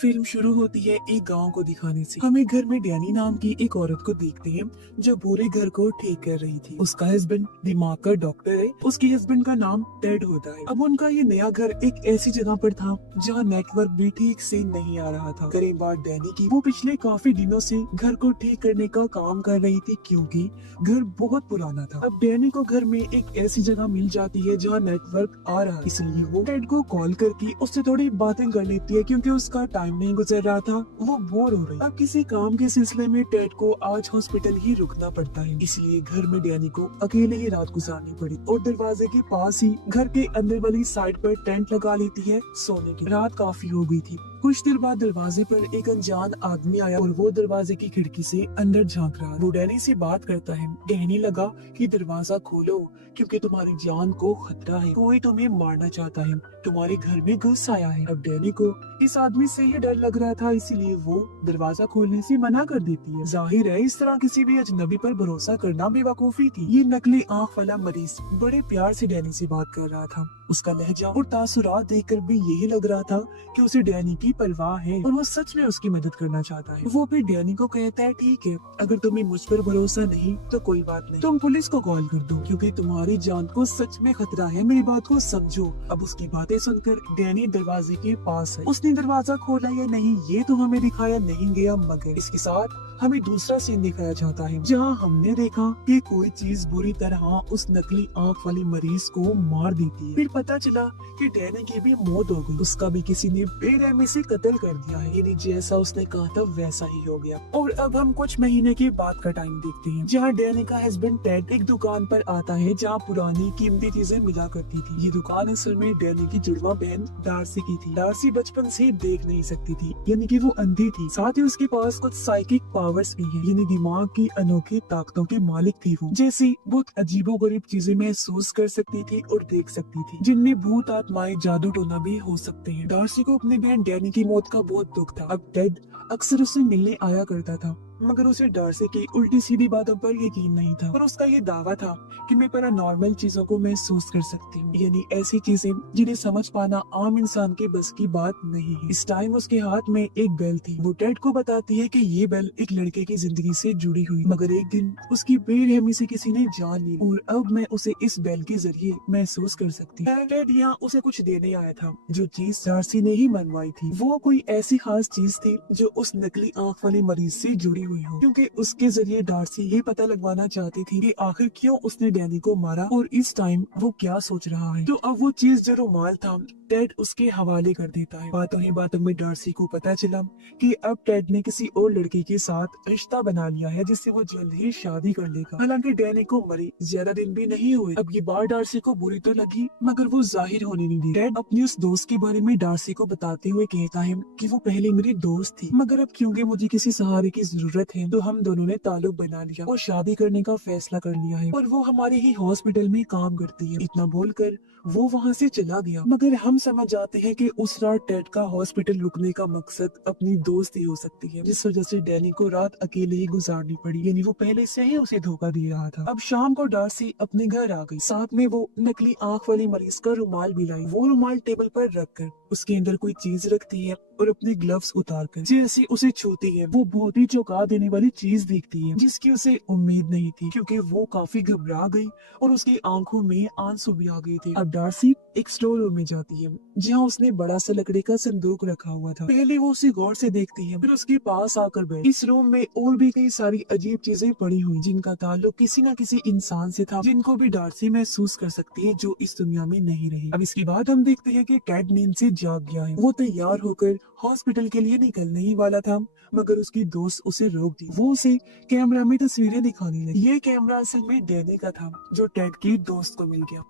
Film शुरू होती है एक गांव को दिखाने से। हम एक घर में डैनी नाम की एक औरत को देखते हैं जो पूरे घर को ठीक कर रही थी। उसका हस्बैंड दिमाग का डॉक्टर है। उसके हस्बैंड का नाम टेड होता है। अब उनका ये नया घर एक ऐसी जगह पर था जहाँ नेटवर्क भी ठीक से नहीं आ रहा था। करीब बात डैनी की, वो पिछले काफी दिनों से घर को ठीक करने का काम कर रही थी क्योंकि घर बहुत पुराना था। अब डैनी को घर में एक ऐसी जगह मिल जाती है जहाँ नेटवर्क आ रहा है, इसलिए वो टेड को कॉल करके उससे थोड़ी बातें कर लेती है क्योंकि उसका टाइम नहीं गुजर रहा था, वो बोर हो रही। अब किसी काम के सिलसिले में टेड को आज हॉस्पिटल ही रुकना पड़ता है, इसलिए घर में डैनी को अकेले ही रात गुजारनी पड़ी और दरवाजे के पास ही घर के अंदर वाली साइड पर टेंट लगा लेती है सोने की। रात काफी हो गई थी। कुछ देर बाद दरवाजे पर एक अनजान आदमी आया और वो दरवाजे की खिड़की से अंदर झांक रहा। वो डैनी से बात करता है। कहने लगा कि दरवाजा खोलो क्योंकि तुम्हारी जान को खतरा है, कोई तुम्हें मारना चाहता है, तुम्हारे घर में घुस आया है। अब डैनी को इस आदमी से ही डर लग रहा था, इसीलिए वो दरवाजा खोलने से मना कर देती है। जाहिर है इस तरह किसी भी अजनबी पर भरोसा करना बेवकूफी थी। ये नकली आंख वाला मरीज बड़े प्यार से डैनी से बात कर रहा था। उसका लहजा और तासुरात देखकर भी यही लग रहा था कि उसे डैनी की परवाह है और वो सच में उसकी मदद करना चाहता है। वो फिर डैनी को कहता है, ठीक है, अगर तुम्हें मुझ पर भरोसा नहीं तो कोई बात नहीं, तुम पुलिस को कॉल कर दो क्योंकि तुम्हारी जान को सच में खतरा है, मेरी बात को समझो। अब उसकी बातें सुनकर डैनी दरवाजे के पास है। उसने दरवाजा खोला या नहीं ये तो हमें दिखाया नहीं गया, मगर इसके साथ हमें दूसरा सीन दिखाया जाता है जहाँ हमने देखा कि कोई चीज बुरी तरह उस नकली आंख वाली मरीज को मार देती है। फिर पता चला कि डैनी की भी मौत हो गई, उसका भी किसी ने बेरहमी से कत्ल कर दिया है। यानी जैसा उसने कहा था वैसा ही हो गया। और अब हम कुछ महीने के बाद का टाइम देखते हैं जहाँ डैनी का हस्बैंड टेड एक दुकान पर आता है जहाँ पुरानी कीमती चीजें मिला करती थी। ये दुकान असल में डैनी की जुड़वा बहन डार्सी की थी। डार्सी बचपन से देख नहीं सकती थी, यानी कि वो अंधी थी। साथ ही उसके पास कुछ साइकिक पावर्स भी है, यानी दिमाग की अनोखी ताकतों की मालिक थी वो। जैसी बहुत अजीबोगरीब चीजें महसूस कर सकती थी और देख सकती थी, जिनमें भूत आत्माएं जादू टोना भी हो सकते हैं। डार्सी को अपनी बहन डैनी की मौत का बहुत दुख था। अब टेड अक्सर उससे मिलने आया करता था, मगर उसे डार्सी की उल्टी सीधी बातों पर यकीन नहीं था। और उसका ये दावा था कि मैं पैरानॉर्मल चीजों को महसूस कर सकती हूँ, यानी ऐसी चीजें जिन्हें समझ पाना आम इंसान के बस की बात नहीं है। इस टाइम उसके हाथ में एक बेल थी। वो टेड को बताती है कि ये बेल एक लड़के की जिंदगी से जुड़ी हुई, मगर एक दिन उसकी बेरहमी से किसी ने जान ली और अब मैं उसे इस बेल के जरिए महसूस कर सकती हूँ। टेड यहाँ उसे कुछ देने आया था। जो चीज डार्सी ने ही मनवाई थी वो कोई ऐसी खास चीज थी जो उस नकली आंख वाली मरीज से जुड़ी हुई हो, क्योंकि उसके जरिए डार्सी ये पता लगवाना चाहती थी कि आखिर क्यों उसने डैनी को मारा और इस टाइम वो क्या सोच रहा है। तो अब वो चीज जो रुमाल था टेड उसके हवाले कर देता है। बातों ही बातों में डार्सी को पता चला कि अब टेड ने किसी और लड़की के साथ रिश्ता बना लिया है जिससे वो जल्द ही शादी कर लेगा। हालांकि डैनी को मरे ज्यादा दिन भी नहीं हुए। अब ये बात डार्सी को बुरी तो लगी, मगर वो जाहिर होने नहीं दी। टेड अपनी उस दोस्त के बारे में डार्सी को बताते हुए कहता है कि वो पहले मेरी दोस्त थी, मगर अब क्योंकि मुझे किसी सहारे की जरूरत है तो हम दोनों ने ताल्लुक बना लिया और शादी करने का फैसला कर लिया है और वो हमारे ही हॉस्पिटल में काम करती है। इतना बोलकर वो वहाँ से चला गया, मगर हम समझ जाते हैं कि उस रात टेड का हॉस्पिटल रुकने का मकसद अपनी दोस्ती हो सकती है, जिस वजह से डैनी को रात अकेले ही गुजारनी पड़ी, यानी वो पहले से ही उसे धोखा दे रहा था। अब शाम को डार्सी अपने घर आ गई, साथ में वो नकली आंख वाली मरीज का रुमाल भी लाई। वो रुमाल टेबल पर रखकर उसके अंदर कोई चीज रखती है और अपने ग्लव्स उतारकर जैसे उसे छूती है वो बहुत ही चौंका देने वाली चीज दिखती है जिसकी उसे उम्मीद नहीं थी, क्योंकि वो काफी घबरा गई और उसकी आंखों में आंसू भी आ गए थे। अब डार्सी एक स्टोर रूम में जाती है जहाँ उसने बड़ा सा लकड़ी का संदूक रखा हुआ था। पहले वो उसे गौर से देखती है, फिर उसके पास आकर बैठ। इस रूम में और भी कई सारी अजीब चीजें पड़ी हुई जिनका ताल्लुक किसी न किसी इंसान से था, जिनको भी डार्सी महसूस कर सकती है जो इस दुनिया में नहीं रही। अब इसके बाद हम देखते हैं कि टेड नींद से जाग गया है। वो तैयार होकर हॉस्पिटल के लिए निकलने ही वाला था, मगर उसकी दोस्त उसे रोक दी। वो उसे कैमरा में तस्वीरें दिखाने लगी। ये कैमरा असल में डैनी का था जो टेड की दोस्त को मिल गया।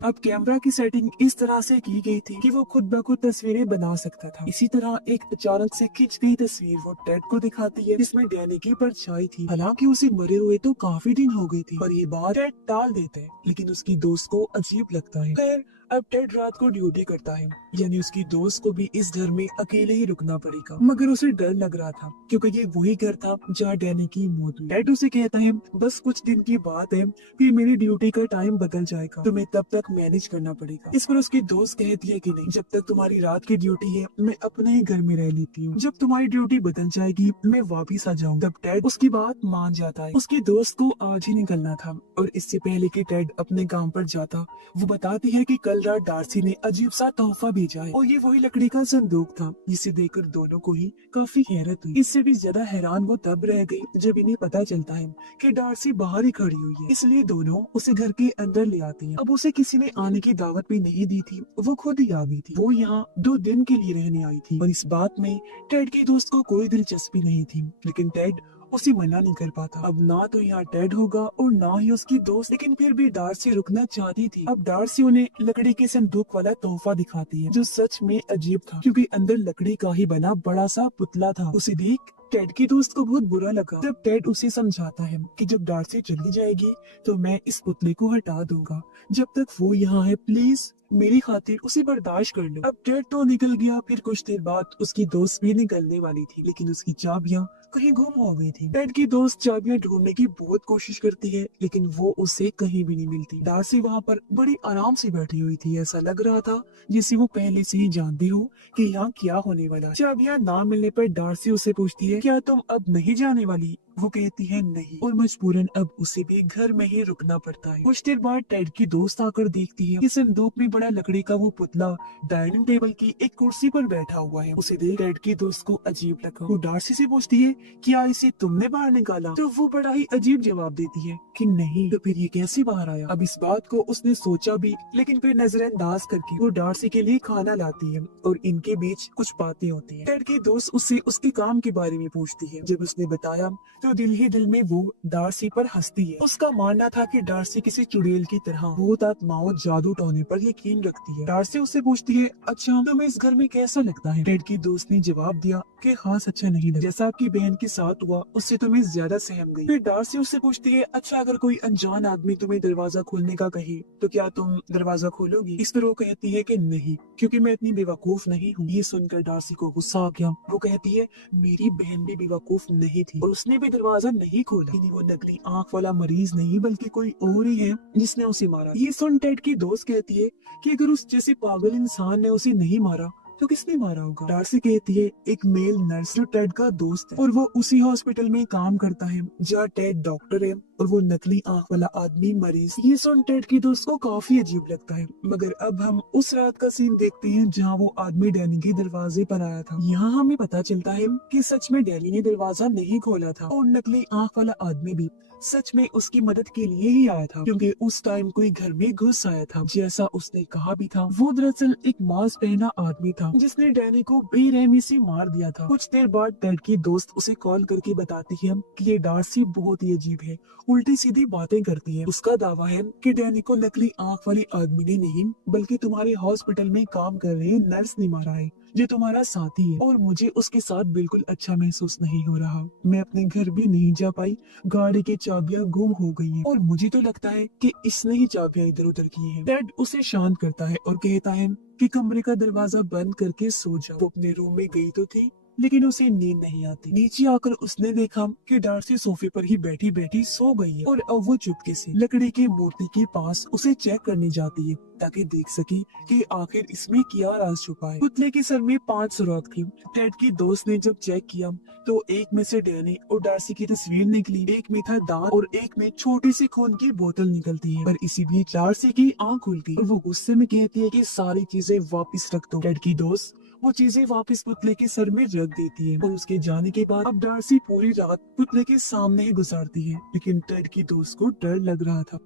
अब कैमरा की सेटिंग इस तरह से की गई थी कि वो खुद ब खुद तस्वीरें बना सकता था। इसी तरह एक अचानक से खिंच गई तस्वीर वो टेड को दिखाती है जिसमें डैनी की परछाई थी। हालांकि उसे मरे हुए तो काफी दिन हो गए थे, पर ये बात टेड टाल देता है, लेकिन उसकी दोस्त को अजीब लगता है। खैर अब टेड रात को ड्यूटी करता है, यानी उसकी दोस्त को भी इस घर में अकेले ही रुकना पड़ेगा। मगर उसे डर लग रहा था क्योंकि ये वही घर था जहाँ डैनी की मौत हुई। टेड उसे कहता है बस कुछ दिन की बात है, फिर मेरी ड्यूटी का टाइम बदल जाएगा, तुम्हें तब तक मैनेज करना पड़ेगा। इस पर उसकी दोस्त कहती है कि नहीं, जब तक तुम्हारी रात की ड्यूटी है मैं अपने ही घर में रह लेती हूँ, जब तुम्हारी ड्यूटी बदल जाएगी मैं वापिस आ जाऊँ। तब टेड उसकी बात मान जाता है। उसकी दोस्त को आज ही निकलना था और इससे पहले कि टेड अपने काम पर जाता, वो बताती है कि कल रात डार्सी ने अजीब सा तोहफा भेजा है और ये वही लकड़ी का संदूक था, जिसे देखकर दोनों को ही काफी हैरत हुई। इससे भी ज्यादा हैरान वो तब रह गई जब इन्हें पता चलता है कि डार्सी बाहर ही खड़ी हुई है, इसलिए दोनों उसे घर के अंदर ले आती हैं। अब उसे किसी ने आने की दावत भी नहीं दी थी, वो खुद ही आ गई थी। वो यहाँ 2 दिन के लिए रहने आई थी और इस बात में टेड की दोस्त को कोई दिलचस्पी नहीं थी, लेकिन टेड उसे मना नहीं कर पाता। अब ना तो यहाँ टेड होगा और ना ही उसकी दोस्त, लेकिन फिर भी डार्सी रुकना चाहती थी। अब डार्सी उन्हें लकड़ी के संदूक वाला तोहफा दिखाती है, जो सच में अजीब था क्योंकि अंदर लकड़ी का ही बना बड़ा सा पुतला था। उसे देख टेड की दोस्त को बहुत बुरा लगा। जब टेड उसे समझाता है कि जब डार्सी चली जाएगी तो मैं इस पुतले को हटा दूंगा, जब तक वो यहाँ है प्लीज मेरी खातिर उसे बर्दाश्त कर लो। अब टेड तो निकल गया। फिर कुछ देर बाद उसकी दोस्त भी निकलने वाली थी, लेकिन उसकी चाबियां कहीं गुम हो गई थी। टेड की दोस्त चाबियां ढूंढने की बहुत कोशिश करती है, लेकिन वो उसे कहीं भी नहीं मिलती। डार्सी वहाँ पर बड़ी आराम से बैठी हुई थी, ऐसा लग रहा था जैसे वो पहले से ही जानती हो कि यहाँ क्या होने वाला है। चाबियां ना मिलने पर डार्सी उसे पूछती है क्या तुम अब नहीं जाने वाली? वो कहती है नहीं और मजबूरन अब उसे भी घर में ही रुकना पड़ता है। कुछ देर बाद टेड की दोस्त आकर देखती है कि संदूक में बड़ा लकड़ी का वो पुतला डाइनिंग टेबल की एक कुर्सी पर बैठा हुआ है। उसे देख टेड की दोस्त को अजीब लगा। वो डार्सी से पूछती है क्या इसे तुमने बाहर निकाला? तो वो बड़ा ही अजीब जवाब देती है कि नहीं। तो फिर ये कैसे बाहर आया? अब इस बात को उसने सोचा भी, लेकिन फिर नजरअंदाज करके वो डार्सी के लिए खाना लाती है और इनके बीच कुछ बातें होती है। टेड की दोस्त उससे उसके काम के बारे में पूछती है। जब उसने बताया तो दिल ही दिल में वो डार्सी पर हंसती है। उसका मानना था कि डार्सी किसी चुड़ैल की तरह भूत आत्माओं जादू टोने पर यकीन रखती है। डार्सी उससे पूछती है अच्छा तुम्हें इस घर में कैसा लगता है? टेड की दोस्त ने जवाब दिया कि खास अच्छा नहीं लगा, जैसा आपकी बहन के साथ हुआ उससे तुम्हें ज्यादा सहम गई। फिर डार्सी उससे पूछती है अच्छा अगर कोई अनजान आदमी तुम्हें दरवाजा खोलने का कहे तो क्या तुम दरवाजा खोलोगी? इस पर वो कहती है कि नहीं, क्योंकि मैं इतनी बेवकूफ नहीं हूँ। ये सुनकर डार्सी को गुस्सा आ गया। वो कहती है मेरी बहन भी बेवकूफ नहीं थी और उसने भी दरवाजा नहीं खोला। वो नकली आंख वाला मरीज नहीं बल्कि कोई और ही है जिसने उसे मारा। ये सुन टेड की दोस्त कहती है कि अगर उस जैसे पागल इंसान ने उसे नहीं मारा तो किसने मारा होगा? डार्सी कहती है एक मेल नर्स जो टेड का दोस्त है और वो उसी हॉस्पिटल में काम करता है जहाँ टेड डॉक्टर है और वो नकली आंख वाला आदमी मरीज। ये सुन टेड की दोस्त को काफी अजीब लगता है। मगर अब हम उस रात का सीन देखते हैं जहाँ वो आदमी डैनी के दरवाजे पर आया था। यहाँ हमें पता चलता है कि सच में डैनी ने दरवाजा नहीं खोला था और नकली आंख वाला आदमी भी सच में उसकी मदद के लिए ही आया था, क्योंकि उस टाइम कोई घर में घुस आया था। जैसा उसने कहा भी था, वो दरअसल एक मास्क पहना आदमी था जिसने डैनी को बेरहमी से मार दिया था। कुछ देर बाद टेड की दोस्त उसे कॉल करके बताती है कि ये डार्सी बहुत ही अजीब है, उल्टी सीधी बातें करती है। उसका दावा है कि डैनी को नकली आंख वाली आदमी ने नहीं बल्कि तुम्हारे हॉस्पिटल में काम कर रहे नर्स ने मारा है जो तुम्हारा साथी है, और मुझे उसके साथ बिल्कुल अच्छा महसूस नहीं हो रहा। मैं अपने घर भी नहीं जा पाई, गाड़ी की चाबियां गुम हो गई हैं और मुझे तो लगता है कि इसने ही चाबियां इधर उधर की हैं। टेड उसे शांत करता है और कहता है कि कमरे का दरवाजा बंद करके सो जाओ। वो अपने रूम में गई तो थी लेकिन उसे नींद नहीं आती। नीचे आकर उसने देखा कि डार्सी सोफे पर ही बैठी बैठी सो गई है और अब वो चुपके से लकड़ी की मूर्ति के पास उसे चेक करने जाती है ताकि देख सके कि आखिर इसमें क्या राज छुपा है। पुतले के सर में 5 सुराख थी। टेड की दोस्त ने जब चेक किया तो एक में से डैनी और डार्सी की तस्वीर निकली, एक में था दांत और एक में छोटी सी खून की बोतल निकलती है। पर इसी बीच डार्सी की आंख खुल गई और वो गुस्से में कहती है कि सारी चीजें वापस रख दो। टेड की दोस्त वो चीजें वापस पुतले के सर में रख देती है और उसके जाने के बाद अब डार्सी पूरी रात पुतले के सामने ही गुजारती है, लेकिन टेड की दोस्त को डर लग रहा था।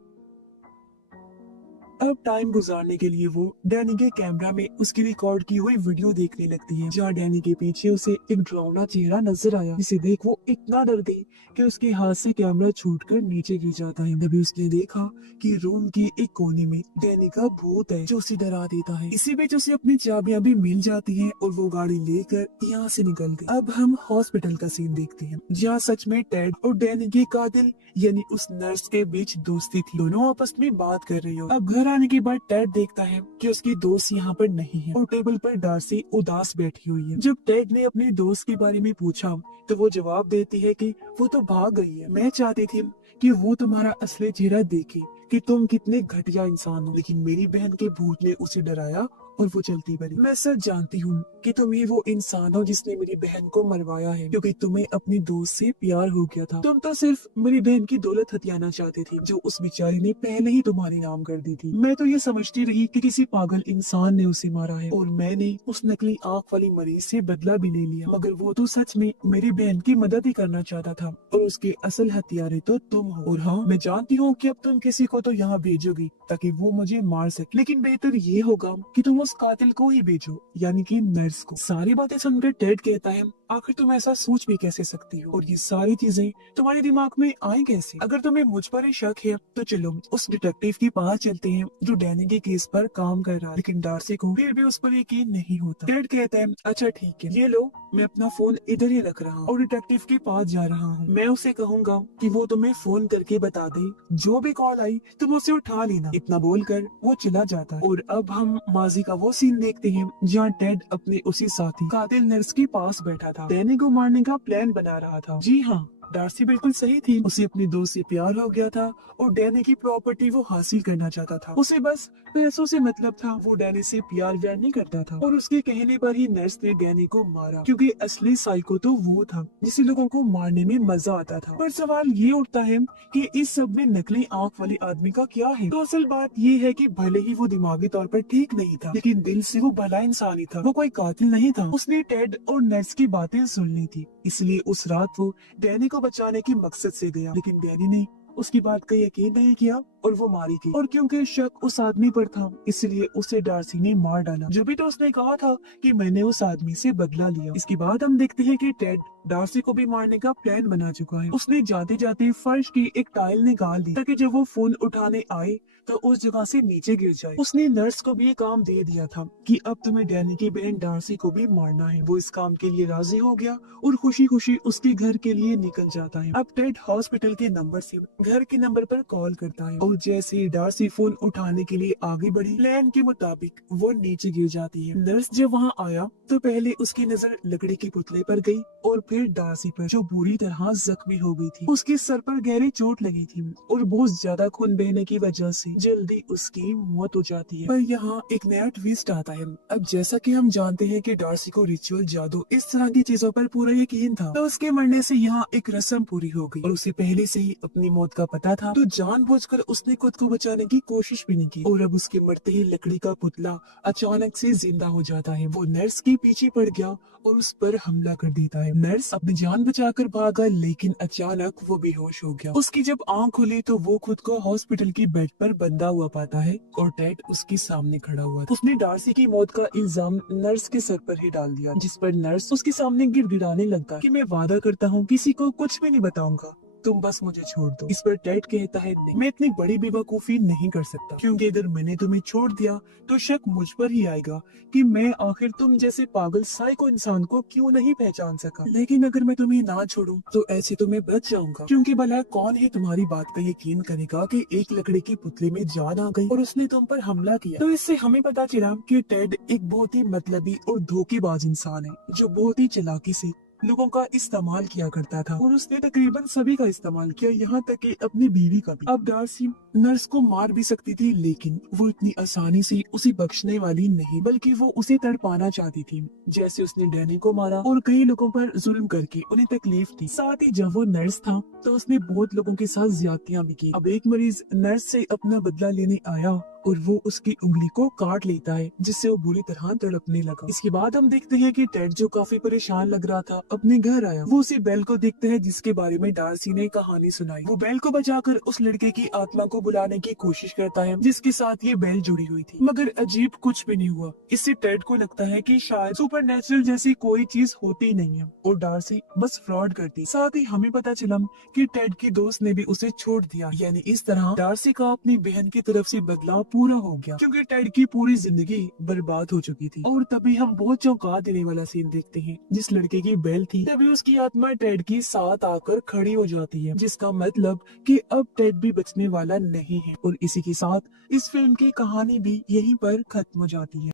अब टाइम गुजारने के लिए वो डैनी के कैमरा में उसकी रिकॉर्ड की हुई वीडियो देखने लगती है, जहाँ डैनी के पीछे उसे एक डरावना चेहरा नजर आया, जिसे देख वो इतना डर गई कि उसके हाथ से कैमरा छूटकर नीचे गिर जाता है। तभी उसने देखा कि रूम की एक कोने में डैनी का भूत है जो उसे डरा देता है। इसी बीच उसे अपनी चाबियां भी मिल जाती हैं और वो गाड़ी लेकर यहाँ से निकल गई। अब हम हॉस्पिटल का सीन देखते हैं, जहाँ सच में टेड और डैनी के कातिल यानी उस नर्स के बीच दोस्ती थी। दोनों आपस में बात कर रही हो। अब घर घर आने के बाद टेड देखता है कि उसकी दोस्त यहाँ पर नहीं है और टेबल पर डार्सी उदास बैठी हुई है। जब टेड ने अपने दोस्त के बारे में पूछा तो वो जवाब देती है कि वो तो भाग गई है। मैं चाहती थी कि वो तुम्हारा असली चेहरा देखे कि तुम कितने घटिया इंसान हो, लेकिन मेरी बहन के भूत ने उसे डराया और वो चलती बनी। मैं सच जानती हूँ कि तुम ही वो इंसान हो जिसने मेरी बहन को मरवाया है, क्योंकि तुम्हें अपनी दोस्त से प्यार हो गया था। तुम तो सिर्फ मेरी बहन की दौलत हथियाना चाहते थे, जो उस बेचारी ने पहले ही तुम्हारे नाम कर दी थी। मैं तो ये समझती रही कि किसी पागल इंसान ने उसे मारा है और मैंने उस नकली आंख वाली मरीज से बदला भी ले लिया, मगर वो तो सच में मेरी बहन की मदद ही करना चाहता था और उसके असल हथियारे तो तुम हो। और हाँ, मैं जानती हूँ कि अब तुम किसी को तो यहाँ भेजोगी ताकि वो मुझे मार सके, लेकिन बेहतर ये होगा कि तुम उस कातिल को ही भेजो, यानी कि नर्स को। सारी बातें सुनकर टेड कहता है, आखिर तुम ऐसा सोच भी कैसे सकती हो और ये सारी चीजें तुम्हारे दिमाग में आई कैसे? अगर तुम्हें मुझ पर ही शक है तो चलो उस डिटेक्टिव के पास चलते हैं जो डैनी के केस पर काम कर रहा है। लेकिन डार्सी को फिर भी उस पर यकीन नहीं होता। टेड कहता है, अच्छा ठीक है, ये लो, मैं अपना फोन इधर ही रख रहा हूँ और डिटेक्टिव के पास जा रहा हूँ। मैं उसे कहूँगा कि वो तुम्हें फोन करके बता दे, जो भी कॉल आई तुम उसे उठा लेना। इतना बोलकर वो चला जाता है। और अब हम माजी का वो सीन देखते हैं जहाँ टेड अपने उसी साथी कातिल नर्स के पास बैठा था, डैनी को मारने का प्लान बना रहा था। जी हाँ, डार्सी बिल्कुल सही थी। उसे अपनी दोस्त से प्यार हो गया था और डैनी की प्रॉपर्टी वो हासिल करना चाहता था। उसे बस पैसों से मतलब था। वो डैनी से प्यार व्यार नहीं करता था और उसके कहने पर ही नर्स ने डैनी को मारा, क्योंकि असली साइको तो वो था जिसे लोगों को मारने में मजा आता था। पर सवाल ये उठता है कि इस सब में नकली आंख वाले आदमी का क्या है? तो असल बात ये है कि भले ही वो दिमागी तौर पर ठीक नहीं था, लेकिन दिल से वो भला इंसान ही था। वो कोई कातिल नहीं था। उसने टेड और नर्स की बातें सुन ली थी, इसलिए उस रात वो डैनी को बचाने के मकसद से गया, लेकिन डैनी ने उसकी बात का यकीन नहीं किया और वो मारी गई। और क्योंकि शक उस आदमी पर था, इसलिए उसे डार्सी ने मार डाला। जो भी तो उसने कहा था कि मैंने उस आदमी से बदला लिया। इसके बाद हम देखते हैं कि टेड डार्सी को भी मारने का प्लान बना चुका है। उसने जाते जाते फर्श की एक टाइल निकाल दी ताकि जब वो फोन उठाने आए तो उस जगह से नीचे गिर जाए। उसने नर्स को भी ये काम दे दिया था कि अब तुम्हें डैनी की बहन डार्सी को भी मारना है। वो इस काम के लिए राजी हो गया और खुशी खुशी उसके घर के लिए निकल जाता है। अब टेड हॉस्पिटल के नंबर से घर के नंबर पर कॉल करता है और जैसे ही डार्सी फोन उठाने के लिए आगे बढ़ी, प्लान के मुताबिक वो नीचे गिर जाती है। नर्स जब वहाँ आया तो पहले उसकी नजर लकड़ी के पुतले पर गई और फिर डार्सी पर, जो बुरी तरह जख्मी हो गई थी। उसके सर पर गहरी चोट लगी थी और बहुत ज्यादा खून बहने की वजह से जल्दी उसकी मौत हो जाती है। पर यहाँ एक नया ट्विस्ट आता है। अब जैसा कि हम जानते हैं कि डार्सी को रिचुअल, जादू, इस तरह की चीजों पर पूरा यकीन था, तो उसके मरने से यहाँ एक रस्म पूरी हो गई और उसे पहले से ही अपनी मौत का पता था, तो जानबूझकर उसने खुद को बचाने की कोशिश भी नहीं की। और अब उसके मरते ही लकड़ी का पुतला अचानक से जिंदा हो जाता है। वो नर्स के पीछे पड़ गया और उस पर हमला कर देता है। नर्स अपनी जान बचाकर भागा, लेकिन अचानक वो बेहोश हो गया। उसकी जब आंख खुली तो वो खुद को हॉस्पिटल की बेड पर बंधा हुआ पाता है और टेड उसके सामने खड़ा हुआ था। उसने डार्सी की मौत का इल्जाम नर्स के सर पर ही डाल दिया, जिस पर नर्स उसके सामने गिड़गिड़ाने लगा कि मैं वादा करता हूँ किसी को कुछ भी नहीं बताऊंगा, तुम बस मुझे छोड़ दो। इस पर टेड कहता है, नहीं, मैं इतनी बड़ी बेवकूफी नहीं कर सकता, क्योंकि अगर मैंने तुम्हें छोड़ दिया तो शक मुझ पर ही आएगा कि मैं आखिर तुम जैसे पागल साइको इंसान को क्यों नहीं पहचान सका। लेकिन अगर मैं तुम्हें ना छोड़ूं तो ऐसे तो मैं बच जाऊंगा, क्योंकि भला कौन ही तुम्हारी बात का यकीन करेगा कि एक लकड़ी के पुतले में जान आ गई और उसने तुम पर हमला किया। तो इससे हमें पता चला कि टेड एक बहुत ही मतलबी और धोखेबाज इंसान है, जो बहुत ही चालाकी से लोगों का इस्तेमाल किया करता था और उसने तकरीबन सभी का इस्तेमाल किया, यहाँ तक कि अपनी बीवी का भी। अब डार्सी नर्स को मार भी सकती थी, लेकिन वो इतनी आसानी से उसे बख्शने वाली नहीं, बल्कि वो उसे तड़पाना चाहती थी, जैसे उसने डैनी को मारा और कई लोगों पर जुल्म करके उन्हें तकलीफ दी। साथ ही जब वो नर्स था तो उसने बहुत लोगों के साथ ज्यादतियां भी की। अब एक मरीज नर्स से अपना बदला लेने आया और वो उसकी उंगली को काट लेता है, जिससे वो बुरी तरह तड़पने लगा। इसके बाद हम देखते हैं कि टेड, जो काफी परेशान लग रहा था, अपने घर आया। वो उसी बेल को देखता है जिसके बारे में डार्सी ने कहानी सुनाई। वो बेल को बचाकर उस लड़के की आत्मा को बुलाने की कोशिश करता है जिसके साथ ये बेल जुड़ी हुई थी, मगर अजीब कुछ भी नहीं हुआ। इससे टेड को लगता है कि शायद सुपरनेचुरल जैसी कोई चीज होती नहीं है और डार्सी बस फ्रॉड करती। साथ ही हमें पता चला कि टेड की दोस्त ने भी उसे छोड़ दिया, यानी इस तरह डार्सी का अपनी बहन की तरफ से बदलाव पूरा हो गया, क्योंकि टेड की पूरी जिंदगी बर्बाद हो चुकी थी। और तभी हम बहुत चौंका देने वाला सीन देखते हैं। जिस लड़के की बेल थी, तभी उसकी आत्मा टेड की साथ आकर खड़ी हो जाती है, जिसका मतलब कि अब टेड भी बचने वाला नहीं है। और इसी के साथ इस फिल्म की कहानी भी यहीं पर खत्म हो जाती है।